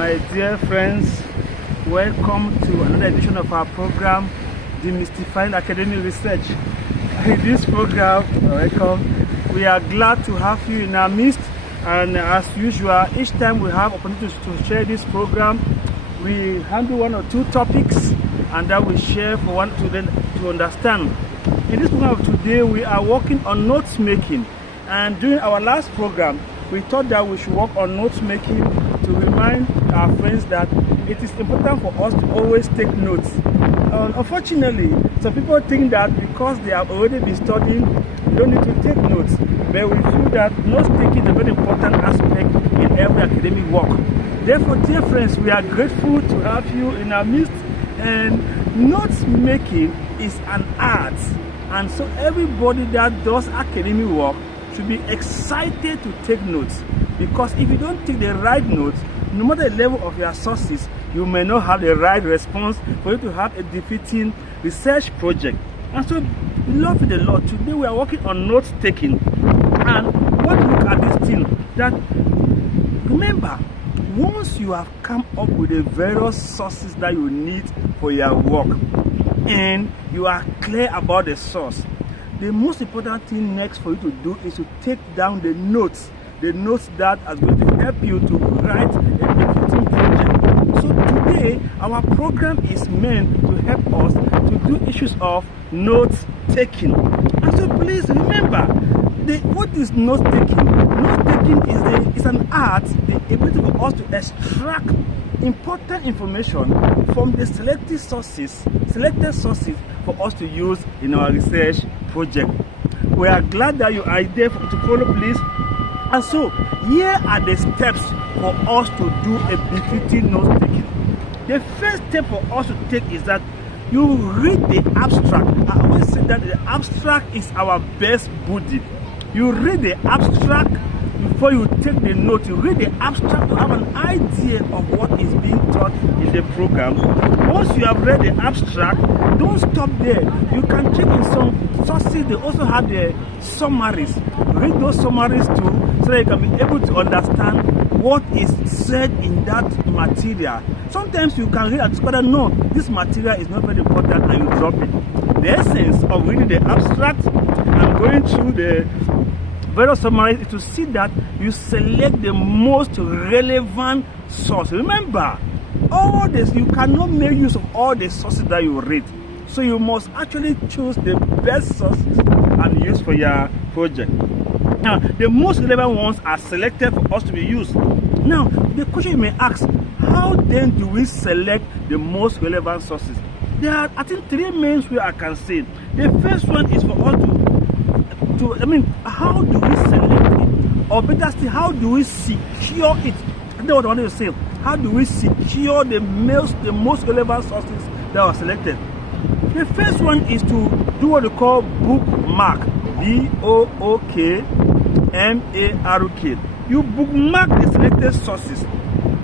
My dear friends, welcome to another edition of our program, Demystifying Academic Research. In this program, welcome. We are glad to have you in our midst, and as usual, each time we have opportunities to share this program, we handle one or two topics and that we share for one to then to understand. In this program of today, we are working on notes making, and during our last program, we thought that we should work on notes making to remind our friends that it is important for us to always take notes. Unfortunately, some people think that because they have already been studying, you don't need to take notes. But we feel that notes taking is a very important aspect in every academic work. Therefore, dear friends, we are grateful to have you in our midst. And notes making is an art. And so everybody that does academic work should be excited to take notes, because if you don't take the right notes, no matter the level of your sources, you may not have the right response for you to have a defeating research project. And so, beloved in the Lord, today we are working on notes taking, and want to look at this thing that, remember, once you have come up with the various sources that you need for your work and you are clear about the source, the most important thing next for you to do is to take down the notes that are going to help you to write a befitting project. So today, our program is meant to help us to do issues of notes taking. And so please remember, what is note taking? Note taking is an art, the ability for us to extract important information from the selected sources for us to use in our research project. We are glad that you are there to follow, please. And so, here are the steps for us to do a befitting note taking. The first step for us to take is that you read the abstract. I always say that the abstract is our best buddy. You read the abstract before you take the note. You read the abstract to have an idea of what is being taught in the program. Once you have read the abstract, don't stop there. You can check in some sources. They also have the summaries. Read those summaries too, so that you can be able to understand what is said in that material. Sometimes you can read and discover, no, this material is not very important, and you drop it. The essence of reading the abstract and going through the various summaries is to see that you select the most relevant source. Remember, all this, you cannot make use of all the sources that you read. So you must actually choose the best sources and use for your project. Now, the most relevant ones are selected for us to be used. Now, the question you may ask, how then do we select the most relevant sources? There are, I think, three main ways I can say. The first one is for us how do we select it? Or better still, how do we secure it? That's what I wanted to say. How do we secure the most relevant sources that are selected? The first one is to do what we call bookmark. B-O-O-K-M-A-R-K. You bookmark the selected sources.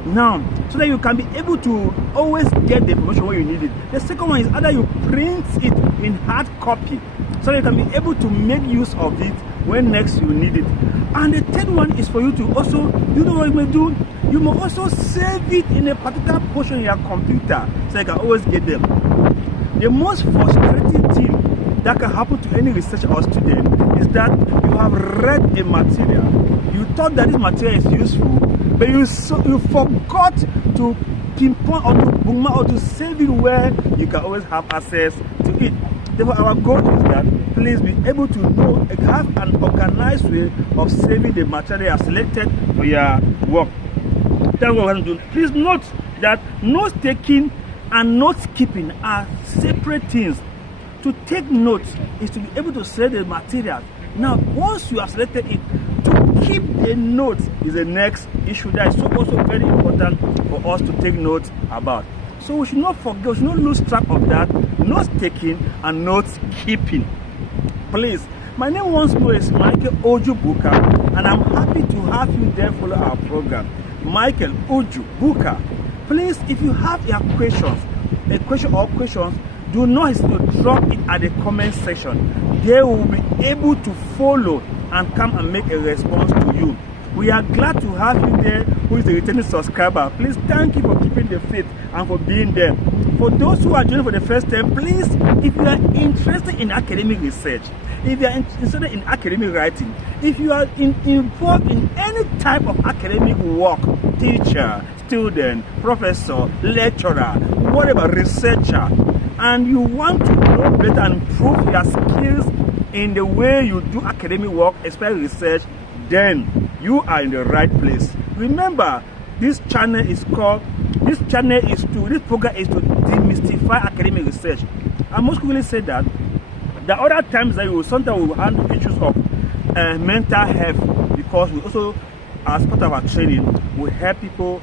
Now, so that you can be able to always get the information where you need it. The second one is either you print it in hard copy, so that you can be able to make use of it when next you need it. And the third one is for you to also, you know what you may do? You may also save it in a particular portion of your computer, so you can always get them. The most frustrating thing that can happen to any researcher or student is that you have read a material, you thought that this material is useful, but you forgot to pinpoint or to bookmark or to save it where you can always have access to it. Therefore, our goal is that please be able to know, have an organized way of saving the material you have selected for your work. That's what we're going to do. Please note that note taking and note keeping are separate things. To take notes is to be able to select the material. Now, once you have selected it, to keep the notes is the next issue that is also very important for us to take notes about. So we should not forget, we should not lose track of that, notes taking and notes keeping. Please, my name once more is Michael Oju Buka, and I'm happy to have you there follow our program. Michael Oju Buka. Please, if you have your questions, a question or questions, do not hesitate to drop it at the comment section. They will be able to follow and come and make a response to you. We are glad to have you there who is a returning subscriber. Please thank you for keeping the faith and for being there. For those who are joining for the first time, please, if you are interested in academic research, if you are interested in academic writing, if you are involved in any type of academic work, teacher, student, professor, lecturer, whatever, researcher, and you want to know better and improve your skills in the way you do academic work, especially research, then you are in the right place. Remember, this program is to demystify academic research. I must quickly say that the other times that sometimes we will handle issues of mental health, because we also, as part of our training, we help people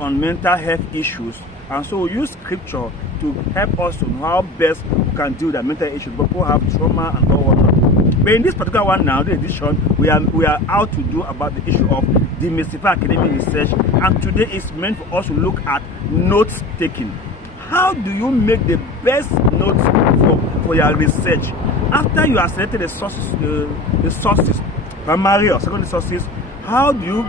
on mental health issues, and so we use scripture to help us to know how best we can deal with the mental issues. But people have trauma and all that. But in this particular one now, the edition, we are out to do about the issue of demystify academic research, and today is meant for us to look at notes taking. How do you make the best notes for your research? After you have selected the sources, primary or secondary sources, how do you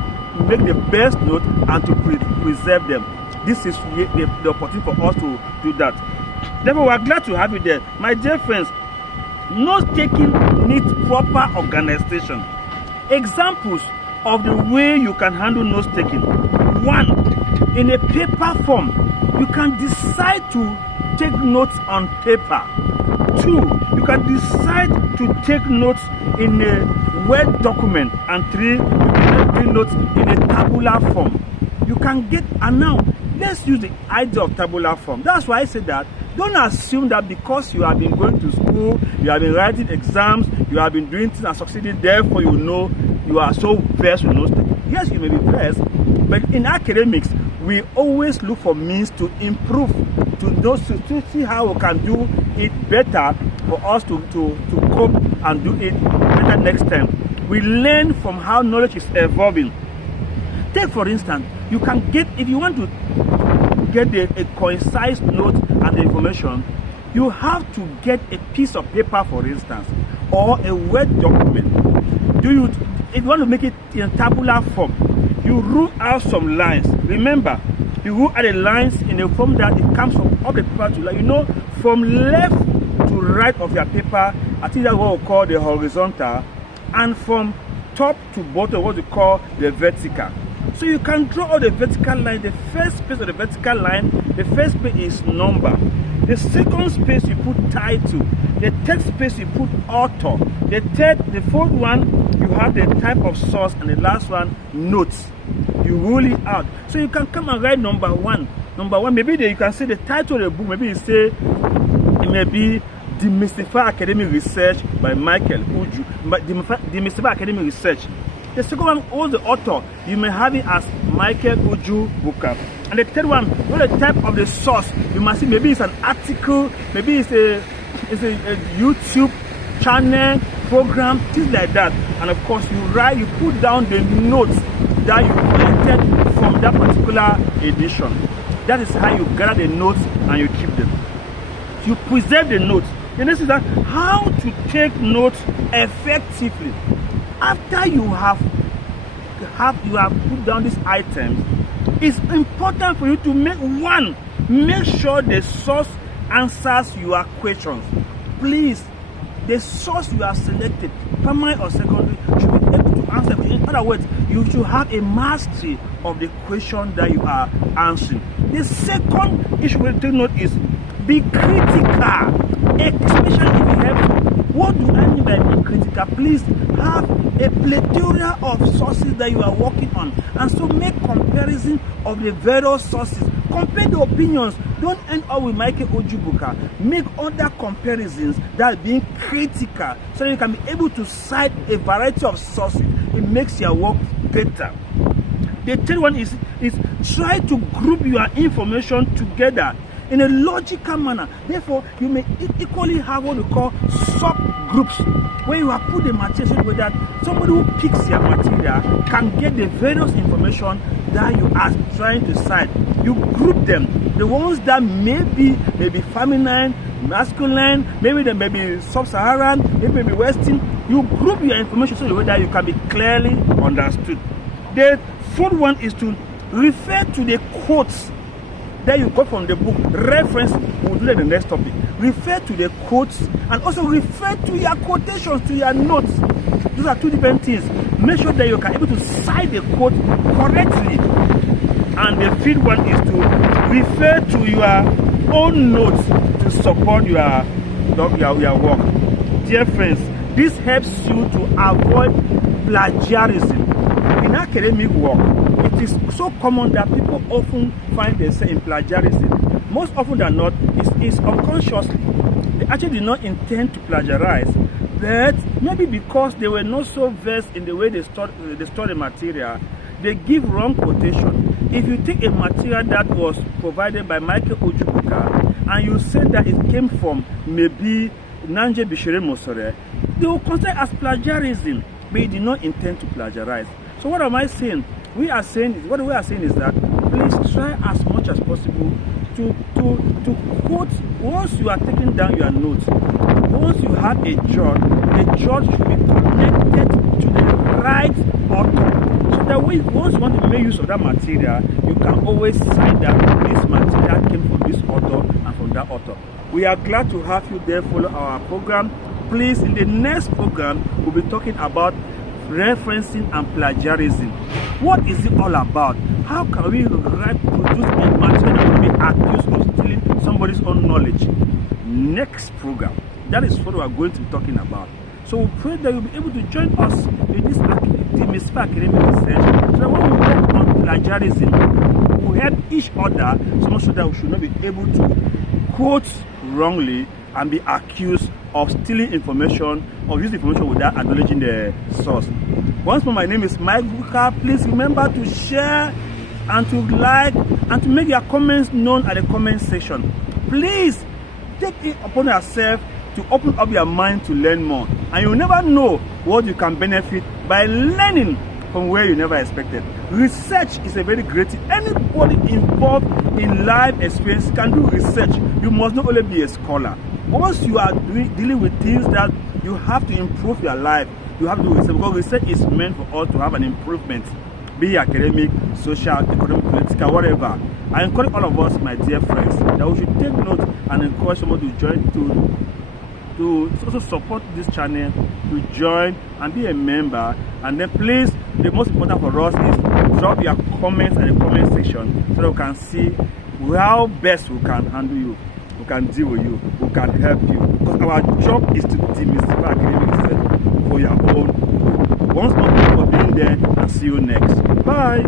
make the best note and to preserve them? This is the opportunity for us to do that. Therefore, we are glad to have you there. My dear friends, note taking needs proper organization. Examples of the way you can handle note taking. 1. In a paper form, you can decide to take notes on paper. 2. You can decide to take notes in a Word document. And 3. You can take notes in a tabular form. You can get, and now let's use the idea of tabular form. That's why I say that don't assume that because you have been going to school, you have been writing exams, you have been doing things and succeeding, therefore you know you are so versed with notes. Yes, you may be versed, but in academics, we always look for means to improve, to see how we can do it better for us to cope and do it better next time. We learn from how knowledge is evolving. Take for instance, you can get, if you want to get a concise note and the information, you have to get a piece of paper, for instance, or a Word document. If you want to make it in tabular form, you rule out some lines. Remember, you rule out the lines in a form that it comes from up the paper to, you know, from left to right of your paper. I think that's what we call the horizontal, and from top to bottom, what we call the vertical. So you can draw all the vertical line. The first space of the vertical line, the first space is number. The second space you put title. The third space you put author. The fourth one you have the type of source, and the last one notes. You rule it out. So you can come and write number one. Number one, maybe you can say the title of the book. Maybe you say it may be Demystify Academic Research by Michael Uju. Demystify Academic Research. The second one, all the author, you may have it as Michael Uju Booker. And the third one, what the type of the source, you must see, maybe it's an article, maybe it's a YouTube channel, program, things like that. And of course, you put down the notes that you collected from that particular edition. That is how you gather the notes and you keep them. You preserve the notes. The next is that how to take notes effectively. After you have put down these items, it's important for you to make sure the source answers your questions. Please, the source you have selected, primary or secondary, should be able to answer. In other words, you should have a mastery of the question that you are answering. The second issue we take note is be critical, especially if you have. What do I mean by being critical? Please have a plethora of sources that you are working on, and so make comparison of the various sources. Compare the opinions. Don't end up with Michael Ojubuka. Make other comparisons that are being critical, so that you can be able to cite a variety of sources. It makes your work better. The third one is try to group your information together in a logical manner. Therefore, you may equally have what we call subgroups, where you have put the material so that somebody who picks your material can get the various information that you are trying to cite. You group them. The ones that may be feminine, masculine, maybe they may be sub-Saharan, maybe Western. You group your information so that you can be clearly understood. The third one is to refer to the quotes that you got from the book. Reference, we'll do that in the next topic. Refer to the quotes and also refer to your quotations, to your notes. Those are two different things. Make sure that you can able to cite the quote correctly. And the fifth one is to refer to your own notes to support your work. Dear friends, this helps you to avoid plagiarism. In academic work, it is so common that people often find themselves in plagiarism. Most often than not, it's unconsciously. They actually did not intend to plagiarize, but maybe because they were not so versed in the way they store the material, they give wrong quotation. If you take a material that was provided by Michael Ojubuka and you say that it came from maybe Nanje Bishere Mosore, they will consider it as plagiarism, but they did not intend to plagiarize. So what am I saying? What we are saying is that please try as much as possible to quote. Once you are taking down your notes, once you have a judge, the judge should be connected to the right author. So that way, once you want to make use of that material, you can always say that this material came from this author and from that author. We are glad to have you there. Follow our program. Please, in the next program, we'll be talking about referencing and plagiarism. What is it all about? How can we produce a material that will be accused of stealing somebody's own knowledge? Next program, that is what we are going to be talking about. So we pray that you'll be able to join us in this demystify academic research, so that when we work on plagiarism, we'll help each other so much so that we should not be able to quote wrongly and be accused of stealing information or use information without acknowledging the source. Once more, my name is Mike Buka. Please remember to share and to like and to make your comments known at the comment section. Please take it upon yourself to open up your mind to learn more. And you never know what you can benefit by learning from where you never expected. Research is a very great thing. Anybody involved in life experience can do research. You must not only be a scholar. Once you are dealing with things that you have to improve your life, you have to do research, because research is meant for us to have an improvement, be it academic, social, economic, political, whatever. I encourage all of us, my dear friends, that we should take note and encourage someone to join to also support this channel, to join and be a member. And then please, the most important for us is drop your comments in the comment section so that we can see how best we can handle you, we can deal with you, we can help you. Because our job is to demystify academic research for your own good. Once more, thank you for being there, and see you next. Bye.